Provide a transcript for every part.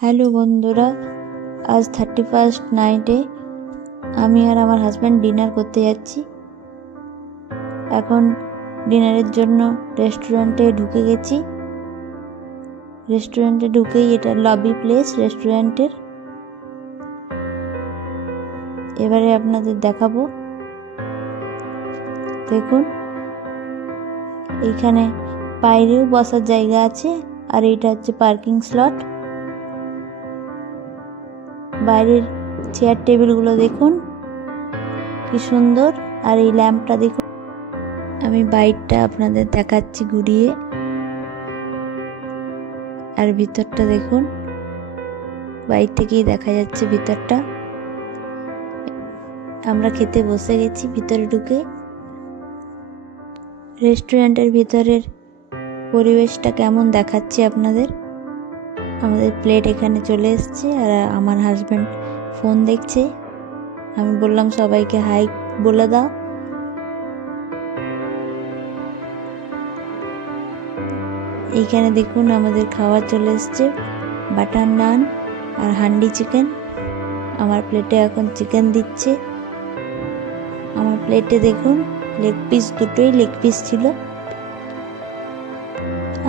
Hello বন্ধুরা, আজ 31st নাইটে আমি আর আমার হাজব্যান্ড ডিনার করতে যাচ্ছি। এখন ডিনারের জন্য রেস্টুরেন্টে ঢুকে গেছি। রেস্টুরেন্টে ঢুকেই এটা লবি প্লেস রেস্টুরেন্টের। এবারে আপনাদের দেখাবো। দেখুন, এইখানে বাইরেও বসার জায়গা আছে, আর এইটা হচ্ছে পার্কিং স্লট। বাইরের চেয়ার টেবিলগুলো দেখুন কি সুন্দর, আর এই ল্যাম্পটা দেখুন। আমি বাইরটা আপনাদের দেখাচ্ছি ঘুরিয়ে, আর ভিতরটা দেখুন, বাইরে থেকেই দেখা যাচ্ছে ভিতরটা। আমরা খেতে বসে গেছি ভিতরে ঢুকে। রেস্টুরেন্টের ভিতরের পরিবেশটা কেমন দেখাচ্ছি আপনাদের। আমাদের প্লেট এখানে চলে এসছে, আর আমার হাজব্যান্ড ফোন দেখছে। আমি বললাম সবাইকে হাই বলে দাও। এইখানে দেখুন আমাদের খাবার চলে এসছে, বাটার নান আর হান্ডি চিকেন। আমার প্লেটে এখন চিকেন দিচ্ছে। আমার প্লেটে দেখুন লেগ পিস, দুটোই লেগ পিস ছিল।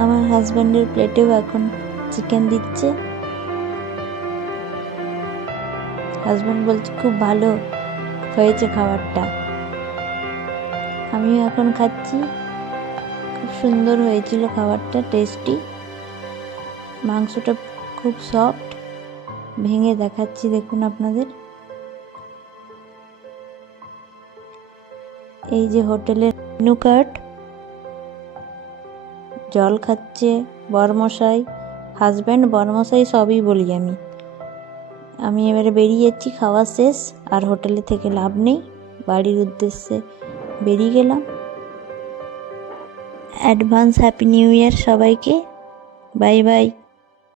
আমার হাজব্যান্ডের প্লেটেও এখন চিকেন দিচ্ছে। হাজব্যান্ড বলছে খুব ভালো হয়েছে খাবারটা। আমিও এখন খাচ্ছি। খুব সুন্দর হয়েছিল খাবারটা, টেস্টি। মাংসটা খুব সফট। ভেঙে দেখাচ্ছি দেখুন আপনাদের। এই যে হোটেলের মেনু কার্ড। জল খাচ্ছে বরমশাই, হাজব্যান্ড, বরমশাই সবই বলি আমি এবারে বেরিয়ে যাচ্ছি। খাওয়া শেষ, আর হোটেলে থেকে লাভ নেই। বাড়ির উদ্দেশ্যে বেরিয়ে গেলাম। অ্যাডভান্স হ্যাপি নিউ ইয়ার সবাইকে। Bye bye.